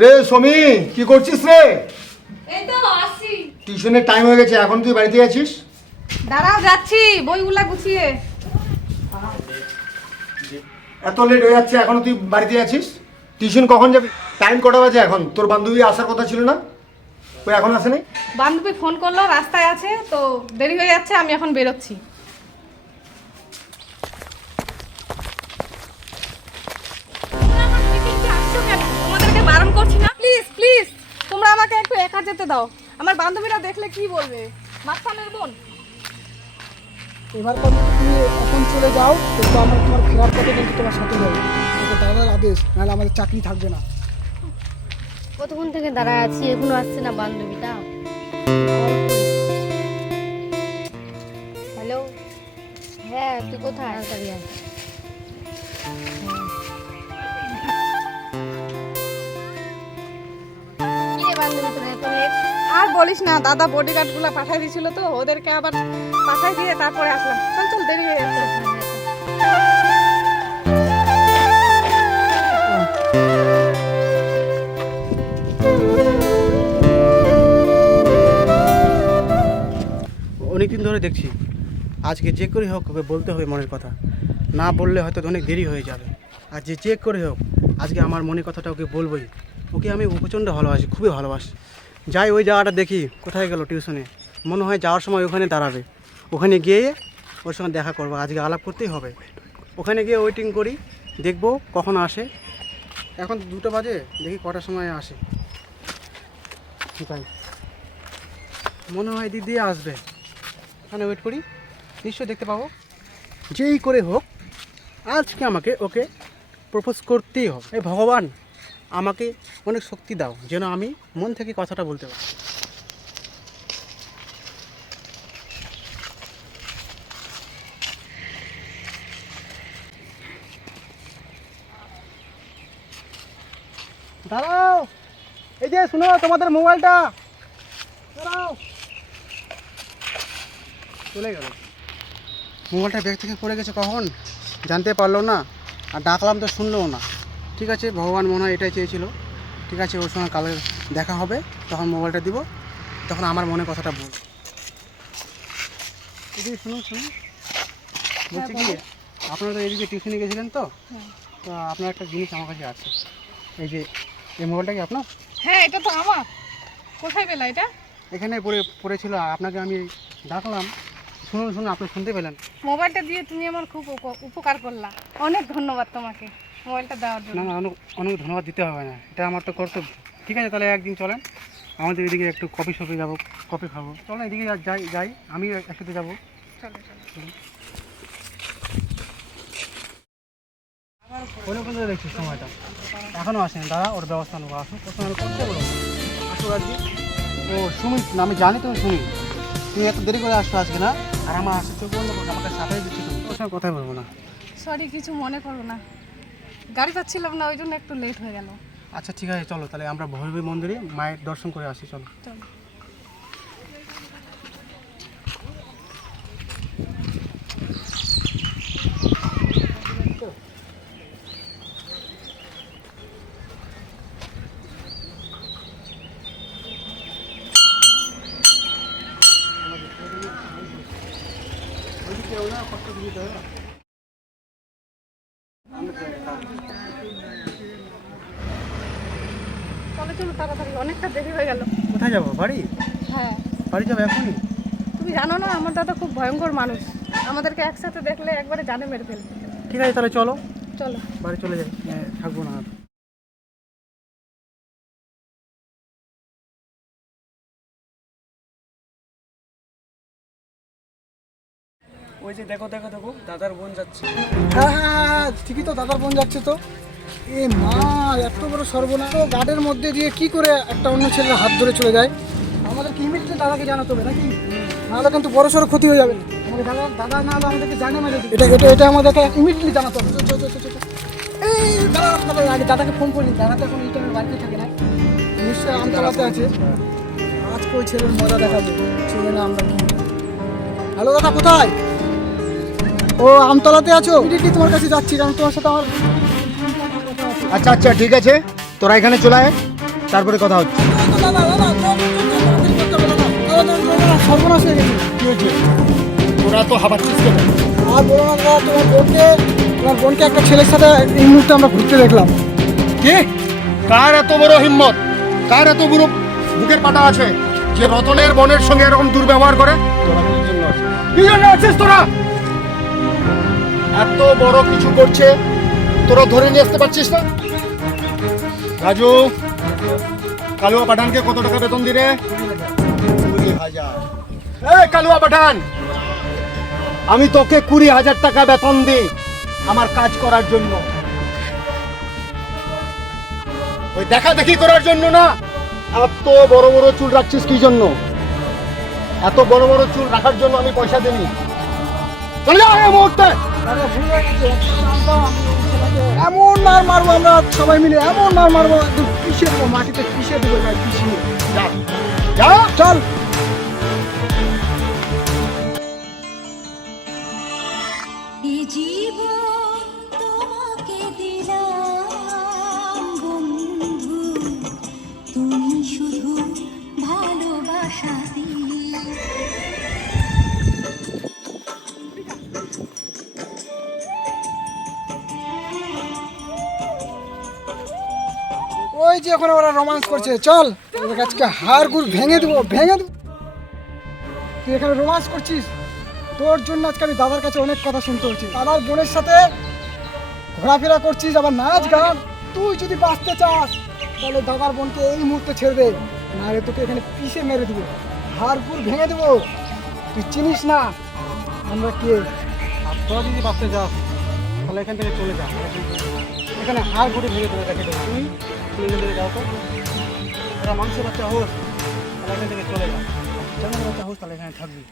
কিরে সমী, কি করছিস রে? এই তো আসি। টিউশনের টাইম হয়ে গেছে, এখন তুই বাড়িতে আছিস? দাঁড়াও, যাচ্ছি বইগুলা গুছিয়ে। এত লেট হয়ে যাচ্ছে, এখনো তুই বাড়িতে আছিস? টিউশন কখন যাবি? টাইম কটা বাজে এখন? তোর বান্ধবী আসার কথা ছিল না, ওই এখন আসে নাই? বান্ধবী ফোন করলো, রাস্তায় আছে তো, দেরি হয়ে যাচ্ছে, আমি এখন বেরোচ্ছি। তোমাদেরকে বারণ করছি না, প্লিজ প্লিজ তোমরা আমাকে একটু একা যেতে দাও। আমার বান্ধবীরা দেখলে কি বলবে? মাস্টারের বোন। এবার পর তুমি এখন চলে যাও, কিন্তু আমরা তোমার ফেরার পথে কিন্তু তোমার সাথে যাবো। এটা দাদার আদেশ, নাহলে আমাদের চাকরি থাকবে না। কতক্ষণ থেকে দাঁড়ায় আছি, এখনো আসছে না বান্ধবীটা। হ্যালো, হ্যাঁ তুই কোথায়? তাড়াতাড়ি আয়। কি রে বান্ধবী, তোর এত লেট? আর বলিস না, দাদা বডিগার্ড গুলা পাঠাই দিয়েছিল তো, ওদেরকে আবার পাঠাই দিয়ে তারপরে আসলাম। চল চল, দেরি হয়ে যাচ্ছে। অনেকদিন ধরে দেখছি, আজকে যে করে হোক ওকে বলতে হবে মনের কথা, না বললে হয়তো অনেক দেরি হয়ে যাবে। আর যে করে হোক আজকে আমার মনের কথাটা ওকে বলবোই। ওকে আমি প্রচণ্ড ভালোবাসি, খুবই ভালোবাসি। যাই ওই জায়গাটা দেখি কোথায় গেল টিউশনে, মনে হয় যাওয়ার সময় ওখানে দাঁড়াবে। ওখানে গিয়ে ওর সঙ্গে দেখা করবো, আজকে আলাপ করতেই হবে। ওখানে গিয়ে ওয়েটিং করি, দেখবো কখন আসে। এখন 2টা বাজে, দেখি কটার সময় আসে। তাই মনে হয় দিদি আসবে, ওখানে ওয়েট করি, নিশ্চয়ই দেখতে পাবো। যেই করে হোক আজকে আমাকে ওকে প্রপোজ করতেই হবে। এই ভগবান আমাকে অনেক শক্তি দাও, যেন আমি মন থেকে কথাটা বলতে পারি। দাঁড়াও, এই যে শুনো তোমাদের মোবাইলটা, দাঁড়াও। চলে গেল মোবাইলটা, ব্যাগ থেকে পড়ে গেছে কখন জানতে পারলো না, আর ডাকলাম তো শুনলোও না। ঠিক আছে, ভগবান মনে হয় এটাই চেয়েছিল। ঠিক আছে, ওর সঙ্গে কালকে দেখা হবে, তখন মোবাইলটা দিব, তখন আমার মনে কথাটা বল। এদিকে শুনুন, বলছি কি, আপনারা তো এদিকে টিউশনে গেছিলেন তো, তো আপনার একটা জিনিস আমার কাছে আছে। এই যে এই মোবাইলটা কি আপনার? হ্যাঁ, এটা তো আমার। কোথায় পেলা এটা? এখানে পড়েছিল, আপনাকে আমি ডাকলাম, শুনুন আপনি শুনতে পেলেন। মোবাইলটা দিয়ে তুমি আমার খুব উপকার করলা, অনেক ধন্যবাদ তোমাকে মোবাইলটা দেওয়ার জন্য। না অনেক ধন্যবাদ দিতে হবে না, এটা আমার তো কর্তব্য। ঠিক আছে, তাহলে একদিন চলেন আমাদের এদিকে একটু কফি শপে যাবো, কফি খাবো। চলেন এদিকে যাই, আমি একসাথে যাবো। চলো চলো। অনেকক্ষণ ধরে দেখছি সময়টা, এখনও আসেন। দাদা ওর ব্যবস্থা নেবো, আসুন, প্রথমে আমি করতে পারবো। আসুন আজকে ও শুনি, আমি জানি তুমি শুনি, তুমি এত দেরি করে আসছো আজকে না, আর আমার আসতে চোখ বন্ধ করছো, আমাকে সাথে দিচ্ছি, তুমি ওর সঙ্গে কথাই বলবো না। সরি, কিছু মনে করো না, গাড়ি পাচ্ছিলাম না, ওই জন্য একটু লেট হয়ে গেল। আচ্ছা ঠিক আছে, চলো তাহলে আমরা ভৈরবী মন্দিরে মায়ের দর্শন করে আসি, চলো। চলো। চলো চলো তাড়াতাড়ি, অনেকটা দেরি হয়ে গেল। কোথায় যাবো? বাড়ি? হ্যাঁ, বাড়ি যাবো এখনই? তুমি জানো না আমার দাদা খুব ভয়ঙ্কর মানুষ, আমাদেরকে একসাথে দেখলে একবারে জানে মেরে ফেলবে। ঠিক আছে তাহলে চলো, চলো। বাড়ি চলে যাই, থাকবো না আর। ওই যে দেখো দাদার বোন যাচ্ছে। হ্যাঁ, ঠিকই তো, দাদার বোন যাচ্ছে তো। এ মা, এত বড় সর্বনাশ! গার্ডের মধ্যে দিয়ে কি করে একটা অন্য ছেলের হাত ধরে চলে যায়? আমাদেরকে ইমিডিয়েটলি দাদাকে জানাতে হবে নাকি, নাহলে কিন্তু বড় সড়ো ক্ষতি হয়ে যাবে। আমাদের দাদা না হলে আমাদেরকে জানে না, এটা আমাদেরকে ইমিডিয়েটলি জানাতে হবে। এই দাদা আগে দাদাকে ফোন করি, দাদা তো এখন এই টাইমে বাড়িতে থাকে না, নিশ্চয়ই আমতলাতে আছে। আজকে ওই ছেলের মজা দেখাবো, ছেলে না আমরা। হ্যালো দাদা, কোথায়? ও আমতলাতে আছো? ইমিডিয়েটলি তোমার কাছে যাচ্ছি, কারণ তোমার সাথে আমার। আচ্ছা ঠিক আছে, তোরা এখানে চলে আয়। তারপরে কথা হচ্ছে। সর্বনাশ হয়ে গেছে। কি হয়েছে? তোরা তো হাবাচ্ছিস কেন? আর বলো না দাদা, তোমার বোনকে একটা ছেলের সাথে এই মুহূর্তে আমরা ঘুরতে দেখলাম। কি? কার এত বড় হিম্মত, কার এত বড় বুকের পাটা আছে যে রতনের বোনের সঙ্গে এরকম দুর্ব্যবহার করে? তোরা কি জন্য আছিস? কি জন্য আছিস তোরা? এত বড় কিছু করছে, তোরা ধরে নিয়ে আসতে পারছিস না? রাজু, কালুয়া পাঠানকে কত টাকা বেতন দিলে? 20,000। এই কালুয়া পাঠান, আমি তোকে 20,000 টাকা বেতন দিই আমার কাজ করার জন্য, ওই দেখা দেখি করার জন্য না। এত বড় বড় চুল রাখছিস কি জন্য? এত বড় বড় চুল রাখার জন্য আমি পয়সা দিইনি। চলে যাও এই মুহূর্তে। দাদা, ভুল হয়ে গেছে। এমন মার মারবো আমরা সবাই মিলে, এমন মার মারবো একদম পিষে দেবো, মাটিতে পিষে দেবো, পিছিয়ে। যা যা। চল। এই জীবন তোমাকে দিলাম বন্ধু, তুমি শুধু ভালোবাসা দিলে। ওই যে ওখানে ওরা রোমান্স করছে, চল ওদের আজকে হাড় গুড় ভেঙে দেবো, ভেঙে দেবো। তুই এখানে রোমান্স করছিস, তোর জন্য আজকে আমি দাদার কাছে অনেক কথা শুনতে হচ্ছে। দাদার বোনের সাথে ঘোরাফেরা করছিস, আবার নাচ গান। তুই যদি বাঁচতে চাস তাহলে দাদার বোনকে এই মুহূর্তে ছেড়ে দে, নাহলে তোকে এখানে পিষে মেরে দেবো, হাড় গুড় ভেঙে দেবো। তুই চিনিস না আমরা কে। আর তোরা যদি বাঁচতে যাস তাহলে এখান থেকে চলে যা, এখানে হাড় গুড়ি ভেঙে দেবে রেখে দেবে। তুমি এখান থেকে যাও তো, এরা মানুষের বাচ্চা হোস তাহলে এখান থেকে চলে যা, জনের বাচ্চা হোস তাহলে এখানে থাকবি।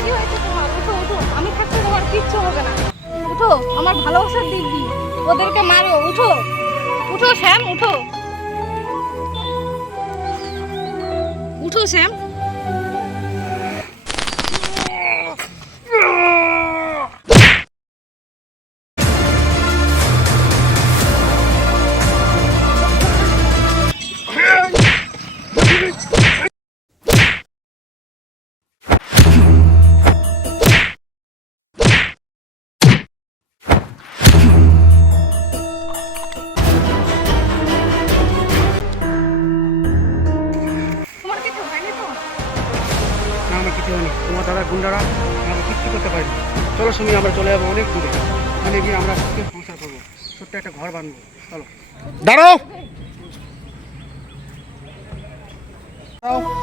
কি হয়েছে তোমার? উঠো উঠো, আমি থাকতে তোমার কিচ্ছু হবে না। উঠো, আমার ভালোবাসার দিদি, ওদেরকে মারো। উঠো উঠো শ্যাম, উঠো উঠো শ্যাম। তোমার কিছু হয়নি তো? না আমার কিছু হয়নি, তোমার দাদা গুন্ডারা আমাকে কিচ্ছু করতে পারেনি। চলো সুমি, আমরা চলে যাবো অনেক দূরে, ওখানে গিয়ে আমরা সুখে সংসার করবো, ছোট্ট একটা ঘর বানবো। চলো। দাঁড়াও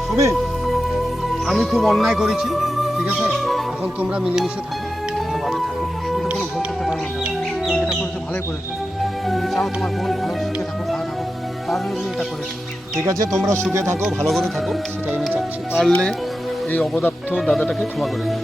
সুমি, আমি খুব অন্যায় করেছি, ঠিক আছে? এখন তোমরা মিলেমিশে থাকো, ভালোভাবে থাকো। তুমি তো কোনো ভুল করতে পারো না দাদা, তুমি যেটা করেছো ভালোই করেছো। তুমি চাও তোমার বোন ভালো সুখে থাকো, ভালো থাকো, তার জন্য তুমি এটা করেছো। ঠিক আছে, তোমরা সুখে থাকো, ভালো করে থাকো, সেটাই আমি চাচ্ছি। পারলে এই অপদার্থ দাদাটাকে ক্ষমা করে দিও।